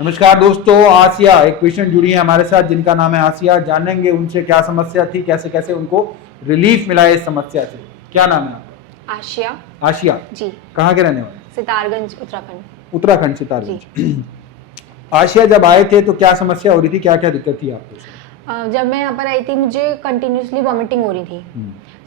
नमस्कार दोस्तों, आसिया एक पेशेंट जुड़ी है हमारे साथ जिनका नाम है आसिया। जानेंगे उनसे क्या समस्या थी, कैसे कैसे उनको रिलीफ मिला इस समस्या से। क्या नाम है आपका? आशिया। आशिया जी। कहाँ के रहने वाले? सितारगंज, उत्तराखंड। उत्तराखंड, सितारगंज। आशिया जब आए थे तो क्या समस्या हो रही थी, क्या क्या दिक्कत थी आपको? जब मैं यहाँ पर आई थी मुझे कंटिन्यूसली वॉमिटिंग हो रही थी,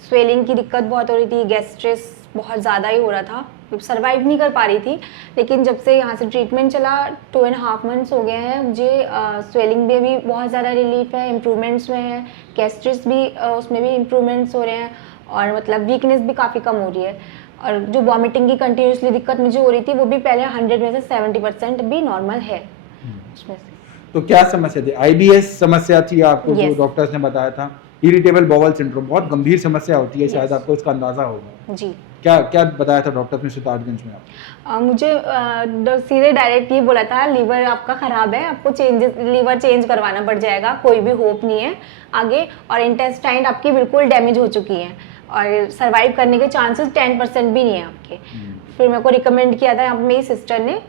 स्वेलिंग की दिक्कत बहुत हो रही थी, गैस्ट्रिस बहुत ज़्यादा ही हो रहा था, सरवाइव नहीं कर पा रही थी। लेकिन जब से यहाँ से ट्रीटमेंट चला 2.5 मंथ्स हो गए हैं, मुझे स्वेलिंग में भी बहुत ज़्यादा रिलीफ है, इम्प्रूवमेंट्स में है, गैस्ट्रिस भी उसमें भी इम्प्रूवमेंट्स हो रहे हैं और मतलब वीकनेस भी काफ़ी कम हो रही है। और जो वॉमिटिंग की कंटिन्यूसली दिक्कत मुझे हो रही थी वो भी पहले 100 में से 70% भी नॉर्मल है उसमें से। तो क्या समस्या थी? आईबीएस समस्या थी आपको? Yes. जो डॉक्टर्स ने बताया था इरिटेबल बाउल सिंड्रोम, बहुत गंभीर समस्या होती है। Yes. शायद आपको इसका अंदाजा होगा। जी। क्या क्या बताया था डॉक्टर्स ने सितारगंज में आपको? मुझे सीधे डायरेक्ट ये बोला था लीवर आपका ख़राब है, आपको लीवर चेंज करवाना पड़ जाएगा, कोई भी होप नहीं है आगे, और इंटेस्टाइन आपकी बिल्कुल डैमेज हो चुकी है और सरवाइव करने के चांसेस 10% भी नहीं है आपके। फिर मेरे को रिकमेंड किया था यहाँ पर मेरी सिस्टर ने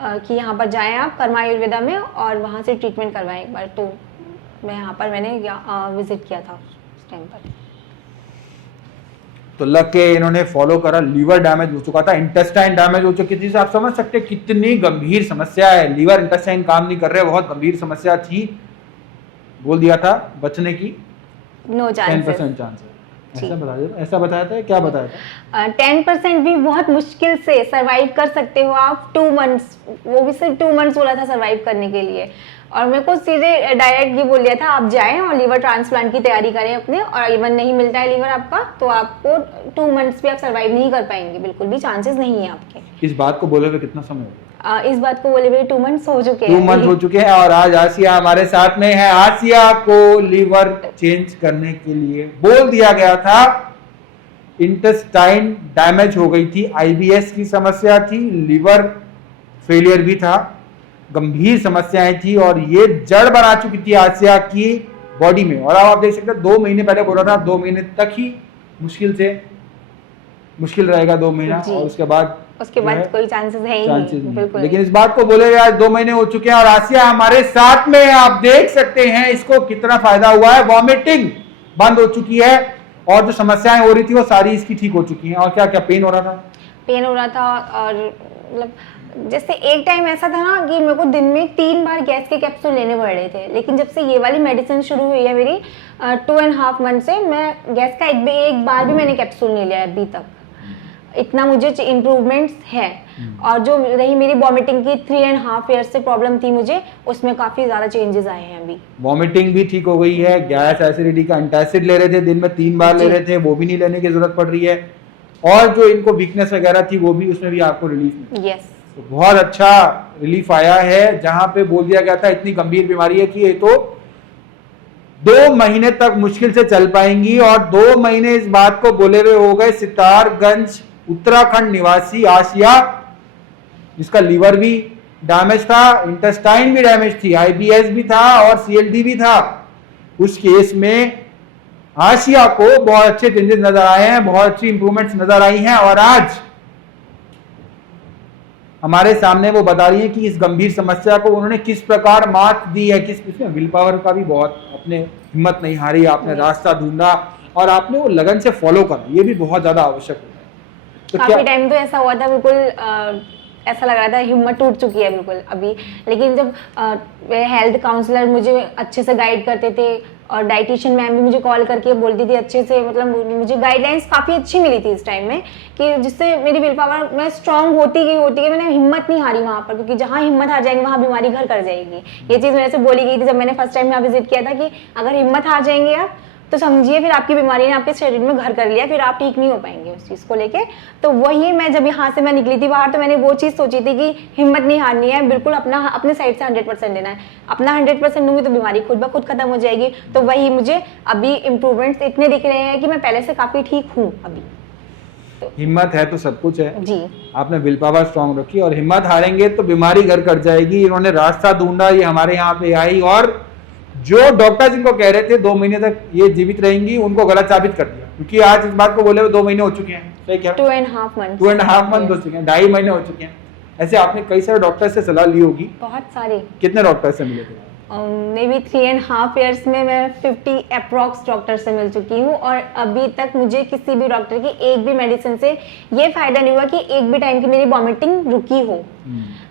कि यहाँ पर जाएं आप कर्मा आयुर्वेदा में और वहाँ से ट्रीटमेंट करवाएं एक बार। तो मैं यहाँ पर मैंने विजिट किया था उस टाइम पर। तो लग के इन्होंने फॉलो करा। लीवर डैमेज हो चुका था, इंटेस्टाइन डैमेज हो चुकी थी। आप समझ सकते कितनी गंभीर समस्या है। लीवर इंटेस्टाइन काम नहीं कर रहे, बहुत गंभीर समस्या थी। बोल दिया था बचने की नो चांसेस, 10% चांस है। ऐसा बताया था, क्या बताया था? 10% भी बहुत मुश्किल से सरवाइव कर सकते हो आप 2 मंथ्स, वो भी सिर्फ 2 मंथ्स बोला था सरवाइव करने के लिए। और मेरे को सीधे डायरेक्ट ये बोल दिया था आप जाएं और लीवर ट्रांसप्लांट की तैयारी करें अपने, और इवन नहीं मिलता है लीवर आपका तो आपको 2 मंथ्स भी आप सरवाइव नहीं कर पाएंगे, बिल्कुल भी चांसेस नहीं है आपके। इस बात को बोले हुए कितना समय हो गया? इस बात को बोले हुए 2 मंथ्स हो चुके हैं। 2 मंथ हो चुके हैं और आज आसिया हमारे साथ में है। आसिया को लीवर चेंज करने के लिए बोल दिया गया था। इंटेस्टाइन डैमेज हो गई थी, आईबीएस की समस्या थी, लीवर फेलियर भी था, गंभीर समस्याएं थी और ये जड़ बना चुकी थी आसिया की बॉडी में। और अब आप देख सकते हैं 2 महीने पहले बोला था 2 महीने तक ही मुश्किल रहेगा 2 महीना, और उसके बाद कोई चांसेस है ही नहीं, बिल्कुल। लेकिन इस बात को बोले आज 2 महीने हो चुके हैं और आसिया हमारे साथ में है। आप देख सकते हैं इसको कितना फायदा हुआ है। वॉमिटिंग बंद हो चुकी है और जो समस्याएं हो रही थी वो सारी इसकी ठीक हो चुकी हैं। और क्या क्या पेन हो रहा था? पेन हो रहा था और मतलब जैसे एक टाइम ऐसा था ना कि मेरे को दिन में 3 बार गैस के कैप्सूल लेने पड़ रहे थे, लेकिन जब से ये वाली मेडिसिन शुरू हुई है मेरी 2.5 मंथ से, मैं गैस का एक बार भी मैंने कैप्सूल नहीं लिया अभी तक। इतना मुझे इम्प्रूवमेंट्स है। और जो रही मेरी वॉमिटिंग की 3.5 ईयर से प्रॉब्लम थी मुझे, उसमें काफी ज्यादा चेंजेस आए हैं अभी। वॉमिटिंग भी ठीक हो गई है। गैस एसिडिटी का एंटासिड ले रहे थे, दिन में 3 बार ले रहे थे, वो भी नहीं लेने की जरूरत पड़ रही है। और जो इनको वीकनेस वगैरह थी वो भी, उसमें भी आपको रिलीफ मिला। यस, तो बहुत अच्छा रिलीफ आया है। जहां पे बोल दिया गया था इतनी गंभीर बीमारी है कि ये तो 2 महीने तक मुश्किल से चल पाएंगी, और 2 महीने इस बात को बोले हुए हो गए सितारगंज उत्तराखंड निवासी आसिया, जिसका लीवर भी डैमेज था, इंटेस्टाइन भी डैमेज थी, आईबीएस भी था और सीएलडी भी था। उस केस में आसिया को बहुत अच्छे चेंजेस नजर आए हैं, बहुत अच्छी इंप्रूवमेंट्स नजर आई हैं। और आज हमारे सामने वो बता रही है कि इस गंभीर समस्या को उन्होंने किस प्रकार मात दी है। इसमें विल पावर का भी बहुत, अपने हिम्मत नहीं हारी, आपने रास्ता ढूंढा और आपने वो लगन से फॉलो करा, ये भी बहुत ज्यादा आवश्यक होता है। तो काफी टाइम तो ऐसा हुआ था, बिल्कुल ऐसा लग रहा था हिम्मत टूट चुकी है बिल्कुल अभी। लेकिन जब हेल्थ काउंसलर मुझे अच्छे से गाइड करते थे और डाइटिशियन मैम भी मुझे कॉल करके बोलती थी अच्छे से, मतलब मुझे गाइडलाइंस काफ़ी अच्छी मिली थी इस टाइम में, कि जिससे मेरी विल पावर मैं स्ट्रांग होती गई। मैंने हिम्मत नहीं हारी वहाँ पर, क्योंकि जहाँ हिम्मत हार जाएंगे वहाँ बीमारी घर कर जाएगी। ये चीज़ मेरे से बोली गई थी जब मैंने फर्स्ट टाइम यहाँ विजिट किया था, कि अगर हिम्मत हार जाएंगे आप तो समझिए फिर आपकी बीमारी ने आपके शरीर में घर कर लिया, फिर आप ठीक नहीं हो पाएंगे उस चीज़ को लेके। तो वही मैं जब यहाँ से मैं निकली थी बाहर, तो मैंने वो चीज़ सोची थी कि हिम्मत नहीं हारनी है, बिल्कुल अपने साइड से 100% देना है। अपना 100% दूंगी तो बीमारी खुद ब खुद खत्म हो जाएगी। तो वही मुझे अभी इम्प्रूवमेंट्स इतने दिख रहे हैं कि मैं पहले से काफ़ी ठीक हूँ अभी। तो हिम्मत है तो सब कुछ है जी। आपने विल पावर स्ट्रांग रखी, और हिम्मत हारेंगे तो बीमारी घर कर जाएगी। इन्होंने रास्ता ढूंढा, ये हमारे यहाँ पे आई, और जो डॉक्टर जिनको कह रहे थे 2 महीने तक ये जीवित रहेंगी, उनको गलत साबित कर दिया। क्योंकि आज इस बात को बोले हुए 2 महीने हो चुके हैं, सही क्या? 2.5 मंथ 2.5 मंथ हो चुके हैं, 2.5 महीने हो चुके हैं। ऐसे आपने कई सारे डॉक्टर से सलाह ली होगी, बहुत सारे, कितने डॉक्टर से मिले थे? मे बी 3.5 years में मैं 50 अप्रॉक्स डॉक्टर से मिल चुकी हूँ, और अभी तक मुझे किसी भी डॉक्टर की एक भी मेडिसिन से ये फायदा नहीं हुआ कि एक भी टाइम की मेरी वॉमिटिंग रुकी हो।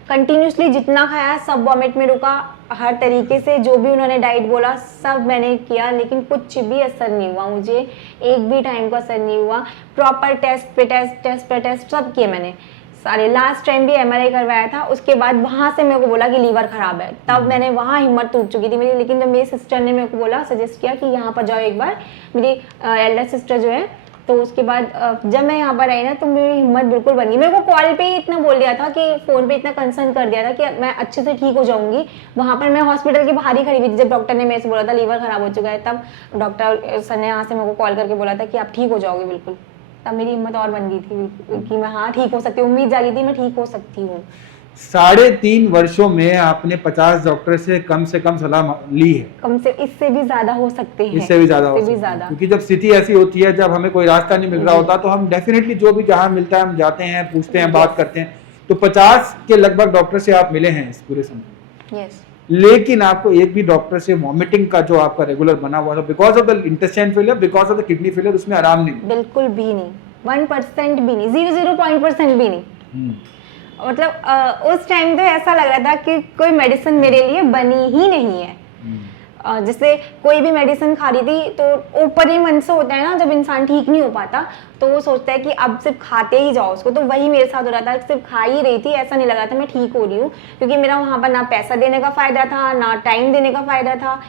कंटिन्यूसली जितना खाया सब वॉमिट में रुका, हर तरीके से जो भी उन्होंने डाइट बोला सब मैंने किया, लेकिन कुछ भी असर नहीं हुआ मुझे, एक भी टाइम का असर नहीं हुआ। प्रॉपर टेस्ट पे टेस्ट सब किए मैंने सारे। लास्ट टाइम भी MRI करवाया था, उसके बाद वहाँ से मेरे को बोला कि लीवर खराब है, तब मैंने वहाँ हिम्मत टूट चुकी थी मेरी। लेकिन जब मेरी सिस्टर ने मेरे को बोला, सजेस्ट किया कि यहाँ पर जाओ एक बार, मेरी एल्डर सिस्टर जो है, तो उसके बाद जब मैं यहाँ पर आई ना तो मेरी हिम्मत बिल्कुल बन गई। मेरे को कॉल पे ही इतना बोल दिया था कि फ़ोन पे इतना कंसर्न कर दिया था कि मैं अच्छे से ठीक हो जाऊंगी। वहाँ पर मैं हॉस्पिटल के बाहर ही खड़ी हुई थी जब डॉक्टर ने मेरे से बोला था लीवर खराब हो चुका है, तब डॉक्टर सर ने यहाँ से मेरे को कॉल करके बोला था कि आप ठीक हो जाओगे बिल्कुल। तब मेरी हिम्मत और बन गई थी कि मैं हाँ ठीक हो सकती हूँ, उम्मीद जागी थी मैं ठीक हो सकती हूँ। 3.5 वर्षों में आपने 50 डॉक्टर से कम सलाह ली है। कम से इससे भी ज्यादा हो सकते हैं, इससे भी ज्यादा हो इससे भी सकते हैं। ज्यादा। क्योंकि जब स्थिति ऐसी होती है, जब हमें कोई रास्ता नहीं मिल रहा होता, तो हम डेफिनेटली जो भी जहाँ मिलता है हम जाते हैं, पूछते हैं, बात करते हैं। तो 50 के लगभग डॉक्टर से आप मिले हैं इस पूरे समय। यस। लेकिन आपको एक भी डॉक्टर से वॉमिटिंग का जो आपका रेगुलर बना हुआ था, because of the intestine failure, because of the kidney failure, उसमें आराम नहीं? बिल्कुल भी नहीं, 1% भी नहीं, 0.0% भी नहीं। मतलब उस टाइम तो ऐसा लग रहा था कि कोई मेडिसिन मेरे लिए बनी ही नहीं है। जैसे कोई भी मेडिसिन खा रही थी तो ऊपर ही मन से होता है ना, जब इंसान ठीक नहीं हो पाता तो वो सोचता है कि अब सिर्फ खाते ही जाओ उसको। तो वही मेरे साथ हो रहा था, सिर्फ खा ही रही थी, ऐसा नहीं लग रहा था मैं ठीक हो रही हूँ, क्योंकि मेरा वहाँ पर ना पैसा देने का फायदा था, ना टाइम देने का फायदा था।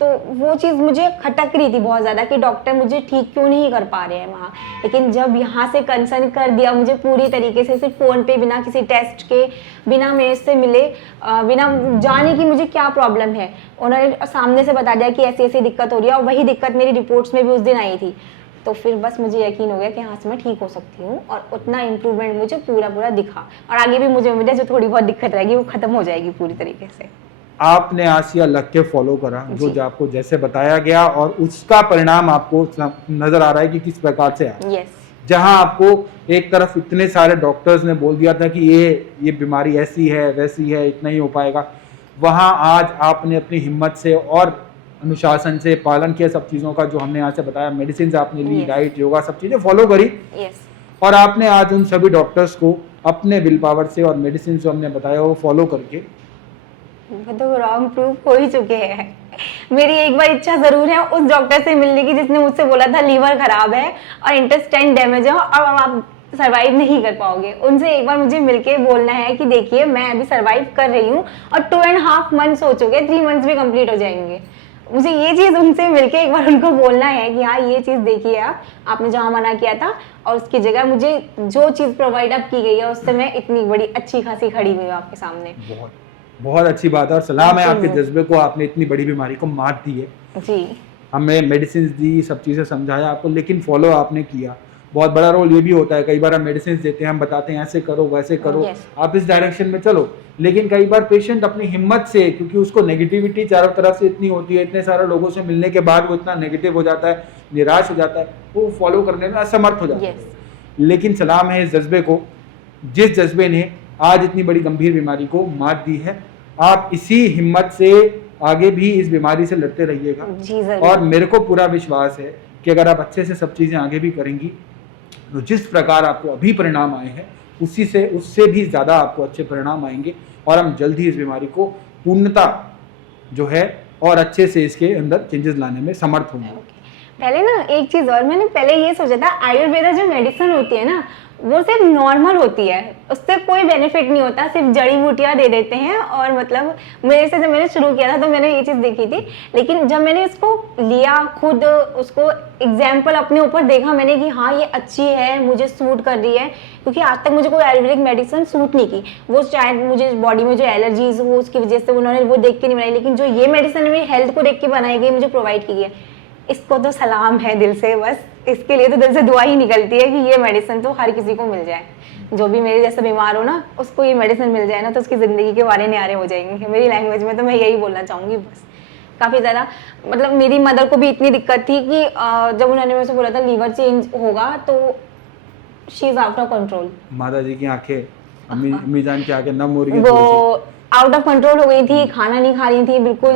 तो वो चीज़ मुझे खटक रही थी बहुत ज़्यादा कि डॉक्टर मुझे ठीक क्यों नहीं कर पा रहे हैं वहाँ। लेकिन जब यहाँ से कंसर्न कर दिया मुझे पूरी तरीके से, सिर्फ फ़ोन पे, बिना किसी टेस्ट के, बिना मेरे से मिले, बिना जाने की मुझे क्या प्रॉब्लम है, उन्होंने सामने से बता दिया कि ऐसी ऐसी दिक्कत हो रही है, और वही दिक्कत मेरी रिपोर्ट्स में भी उस दिन आई थी। तो फिर बस मुझे यकीन हो गया कि हाँ से मैं ठीक हो सकती हूँ, और उतना इम्प्रूवमेंट मुझे पूरा दिखा, और आगे भी मुझे उम्मीद है जो थोड़ी बहुत दिक्कत रहेगी वो ख़त्म हो जाएगी पूरी तरीके से। आपने आसिया लग के फॉलो करा जो आपको जैसे बताया गया, और उसका परिणाम आपको नजर आ रहा है कि किस प्रकार से आया। यस। जहां आपको एक तरफ इतने सारे डॉक्टर्स ने बोल दिया था कि ये बीमारी ऐसी है वैसी है, इतना ही हो पाएगा, वहां आज आपने अपनी हिम्मत से और अनुशासन से पालन किया सब चीज़ों का, जो हमने यहाँ से बताया, मेडिसिन आपने ली, डाइट, योगा, सब चीज़ें फॉलो करी। यस। और आपने आज उन सभी डॉक्टर्स को अपने विल पावर से और मेडिसिन जो हमने बताया वो फॉलो करके तो रॉन्ग प्रूफ हो ही चुके हैं। मेरी एक बार इच्छा जरूर है उस डॉक्टर से मिलने की जिसने मुझसे बोला था लीवर खराब है और इंटेस्टाइन डैमेज है और आप सरवाइव नहीं कर पाओगे। उनसे एक बार मुझे मिलके बोलना है कि देखिए मैं अभी सरवाइव कर रही हूँ और 2.5 months हो चुके, 3 months भी कंप्लीट हो जाएंगे। मुझे ये चीज़ उनसे मिलके एक बार उनको बोलना है कि हाँ ये चीज़ देखिए आपने जहाँ मना किया था और उसकी जगह मुझे जो चीज़ प्रोवाइड अब की गई है उससे मैं इतनी बड़ी अच्छी खासी खड़ी हुई हूँ आपके सामने। बहुत अच्छी बात है और सलाम है आपके जज्बे को, आपने इतनी बड़ी बीमारी को मात दी है जी। हमें मेडिसिन दी, सब चीज़ें समझाया आपको, लेकिन फॉलो आपने किया। बहुत बड़ा रोल ये भी होता है, कई बार हम मेडिसिन देते हैं, हम बताते हैं ऐसे करो वैसे करो, आप इस डायरेक्शन में चलो, लेकिन कई बार पेशेंट अपनी हिम्मत से, क्योंकि उसको नेगेटिविटी चारों तरफ से इतनी होती है, इतने सारे लोगों से मिलने के बाद वो इतना नेगेटिव हो जाता है, निराश हो जाता है, वो फॉलो करने में असमर्थ हो जाता है। लेकिन सलाम है इस जज्बे को, जिस जज्बे ने आज इतनी बड़ी गंभीर बीमारी को मात दी है। आप इसी हिम्मत से आगे भी इस बीमारी से लड़ते रहिएगा और मेरे को पूरा विश्वास है कि अगर आप अच्छे से सब चीज़ें आगे भी करेंगी तो जिस प्रकार आपको अभी परिणाम आए हैं उससे भी ज़्यादा आपको अच्छे परिणाम आएंगे और हम जल्द ही इस बीमारी को पूर्णता जो है और अच्छे से इसके अंदर चेंजेस लाने में समर्थ होंगे। पहले ना एक चीज़ और, मैंने पहले ये सोचा था आयुर्वेदा जो मेडिसिन होती है ना वो सिर्फ नॉर्मल होती है, उससे कोई बेनिफिट नहीं होता, सिर्फ जड़ी बूटियाँ दे देते हैं। और मतलब मेरे से जब मैंने शुरू किया था तो मैंने ये चीज़ देखी थी, लेकिन जब मैंने इसको लिया खुद, उसको एग्जाम्पल अपने ऊपर देखा मैंने कि हाँ ये अच्छी है, मुझे सूट कर रही है, क्योंकि आज तक मुझे कोई आयुर्वेदिक मेडिसिन सूट नहीं की। वो शायद मुझे बॉडी में जो एलर्जीज हो उसकी वजह से उन्होंने वो देख के नहीं बनाई, लेकिन जो ये मेडिसिन मेरी हेल्थ को देख के बनाई गई, मुझे प्रोवाइड की है, इसको तो सलाम है दिल से। बस इसके लिए तो दिल से दुआ ही निकलती है कि ये मेडिसिन तो हर किसी को मिल जाए, जो भी मेरे जैसा बीमार हो ना उसको ये मेडिसिन मिल जाए ना तो उसकी ज़िंदगी के वारे न्यारे हो जाएंगे। मेरी लैंग्वेज में तो मैं यही बोलना चाहूँगी। बस काफ़ी ज़्यादा मतलब मेरी मदर को भी इतनी दिक्कत थी कि जब उन्होंने मेरे से बोला था लीवर चेंज होगा तो she is out of control. माता जी की आंखें अम्मी जान के आके नम हो रही है वो थोड़ी आउट ऑफ कंट्रोल हो गई थी, खाना नहीं खा रही थी बिल्कुल,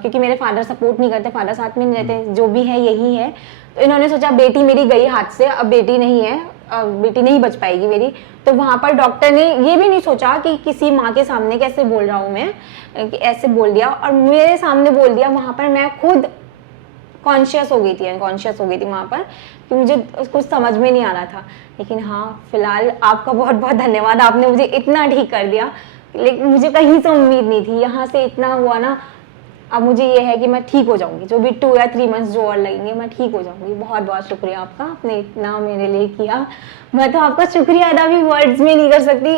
क्योंकि मेरे फादर सपोर्ट नहीं करते, फादर साथ में नहीं रहते, जो भी है यही है। तो इन्होंने सोचा बेटी मेरी गई हाथ से, अब बेटी नहीं है, अब बेटी नहीं बच पाएगी मेरी। तो वहां पर डॉक्टर ने ये भी नहीं सोचा कि किसी माँ के सामने कैसे बोल रहा हूँ मैं, कि ऐसे बोल दिया और मेरे सामने बोल दिया। वहां पर मैं खुद कॉन्शियस हो गई थी, अनकॉन्शियस हो गई थी वहां पर, कि मुझे कुछ समझ में नहीं आ रहा था। लेकिन हाँ, फिलहाल आपका बहुत बहुत धन्यवाद, आपने मुझे इतना ठीक कर दिया। लेकिन मुझे कहीं से उम्मीद नहीं थी, यहाँ से इतना हुआ ना। अब मुझे ये है कि मैं ठीक हो जाऊंगी, जो भी 2 या 3 मंथ्स जो और लगेंगे मैं ठीक हो जाऊंगी। बहुत बहुत शुक्रिया आपका, आपने इतना मेरे लिए किया। मैं तो आपका शुक्रिया अदा भी वर्ड्स में नहीं कर सकती।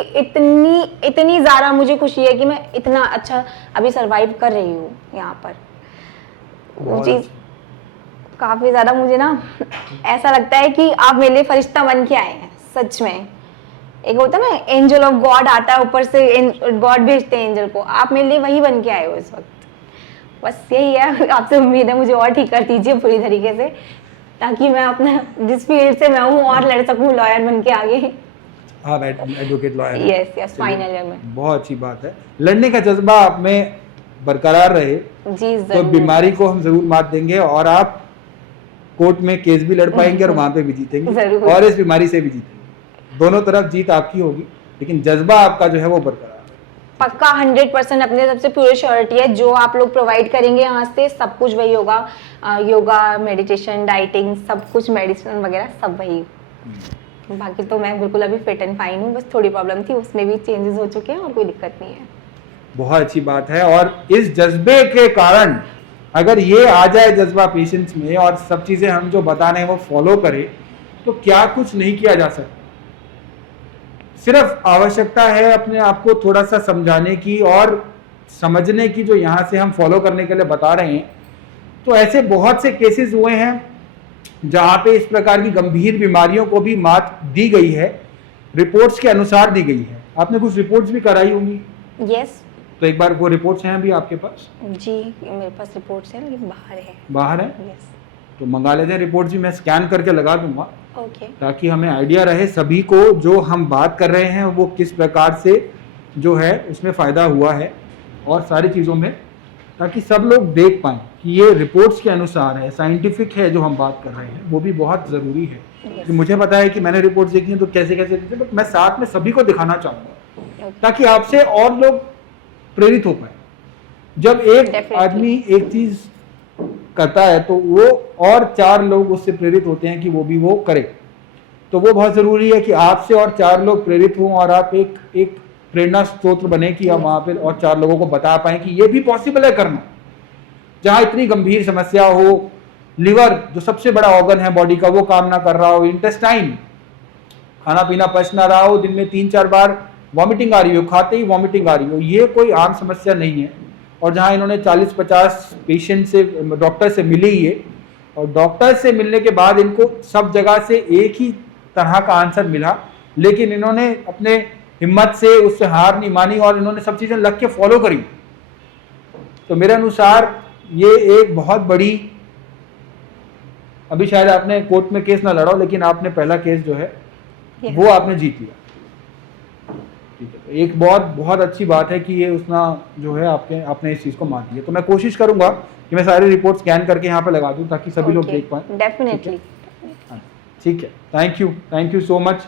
इतनी ज़्यादा मुझे खुशी है कि मैं इतना अच्छा अभी सरवाइव कर रही हूँ यहाँ पर। वो चीज़ काफ़ी ज़्यादा मुझे ना ऐसा लगता है कि आप मेरे लिए फरिश्ता बन के आए हैं सच में। एक होता है ना, एंजल ऑफ गॉड आता है ऊपर से, गॉड भेजते हैं एंजल को, आप मेरे लिए वही बन के आए हो इस वक्त। बस यही है, आपसे उम्मीद है मुझे और ठीक कर दीजिए पूरी तरीके से, ताकि मैं अपना जिस फील्ड से मैं हूँ और लड़ सकूँ लॉयर बन के आगे। हाँ, advocate lawyer. Yes final year में। बहुत अच्छी बात है, लड़ने का जज्बा आप में बरकरार रहे जी तो जरूर। बीमारी को हम जरूर मात देंगे और आप कोर्ट में केस भी लड़ पाएंगे और वहां पे भी जीतेंगे जरूर। और इस बीमारी से भी जीतेंगे। दोनों तरफ जीत आपकी होगी, लेकिन जज्बा आपका जो है वो बरकरार है। पक्का 100% अपने सबसे पूरी श्योरिटी है। जो आप लोग प्रोवाइड करेंगे यहाँ से सब कुछ वही होगा। योगा, मेडिटेशन, डाइटिंग, सब कुछ, मेडिसिन वगैरह सब वही। बाकी तो मैं बिल्कुल अभी फिट एंड फाइन हूँ, बस थोड़ी प्रॉब्लम थी, उसमें भी चेंजेस हो चुके हैं और कोई दिक्कत नहीं है। बहुत अच्छी बात है। और इस जज्बे के कारण अगर ये आ जाए जज्बा पेशेंट्स में और सब चीजें हम जो बता रहे हैं वो फॉलो करें, तो क्या कुछ नहीं किया जा सकता। सिर्फ आवश्यकता है अपने आप को थोड़ा सा समझाने की और समझने की, जो यहाँ से हम फॉलो करने के लिए बता रहे हैं। तो ऐसे बहुत से केसेस हुए हैं जहाँ पे इस प्रकार की गंभीर बीमारियों को भी मात दी गई है, रिपोर्ट्स के अनुसार दी गई है। आपने कुछ रिपोर्ट्स भी कराई होंगी? यस। तो एक बार वो रिपोर्ट्स हैं अभी आपके पास? जी मेरे पास रिपोर्ट्स हैं, लेकिन बाहर है। बाहर है? यस। तो मंगा लेते हैं रिपोर्ट्स भी, मैं स्कैन करके लगा दूंगा ओके। ताकि हमें आइडिया रहे सभी को जो हम बात कर रहे हैं वो किस प्रकार से जो है उसमें फ़ायदा हुआ है और सारी चीज़ों में, ताकि सब लोग देख पाएँ कि ये रिपोर्ट्स के अनुसार है, साइंटिफिक है जो हम बात कर रहे हैं। वो भी बहुत ज़रूरी है कि मुझे पता है कि मैंने रिपोर्ट्स देखी हैं तो कैसे कैसे, बट मैं साथ में सभी को दिखाना चाहूँगा ताकि आपसे और लोग प्रेरित हो पाए। जब एक आदमी एक चीज़ करता है तो वो और 4 लोग उससे प्रेरित होते हैं कि वो भी वो करे। तो वो बहुत ज़रूरी है कि आपसे और 4 लोग प्रेरित हों और आप एक प्रेरणा स्रोत बने कि हम वहाँ पे और 4 लोगों को बता पाएँ कि ये भी पॉसिबल है करना। जहाँ इतनी गंभीर समस्या हो, लिवर जो सबसे बड़ा ऑर्गन है बॉडी का वो काम ना कर रहा हो, इंटेस्टाइन खाना पीना पच ना रहा हो, दिन में 3-4 बार वॉमिटिंग आ रही हो, खाते ही वॉमिटिंग आ रही हो, ये कोई आम समस्या नहीं है। और जहाँ इन्होंने 40-50 पेशेंट से, डॉक्टर से मिले ये, और डॉक्टर से मिलने के बाद इनको सब जगह से एक ही तरह का आंसर मिला, लेकिन इन्होंने अपने हिम्मत से उससे हार नहीं मानी और इन्होंने सब चीज़ें लग के फॉलो करी। तो मेरे अनुसार ये एक बहुत बड़ी, अभी शायद आपने कोर्ट में केस ना लड़ा हो, लेकिन आपने पहला केस जो है वो आपने जीत लिया। एक बहुत अच्छी बात है कि ये उसना जो है आपने इस चीज़ को मान दिया। तो मैं कोशिश करूंगा कि मैं सारे रिपोर्ट स्कैन करके यहाँ पे लगा दूं ताकि सभी लोग देख पाएं। डेफिनेटली। ठीक है, थैंक यू सो मच।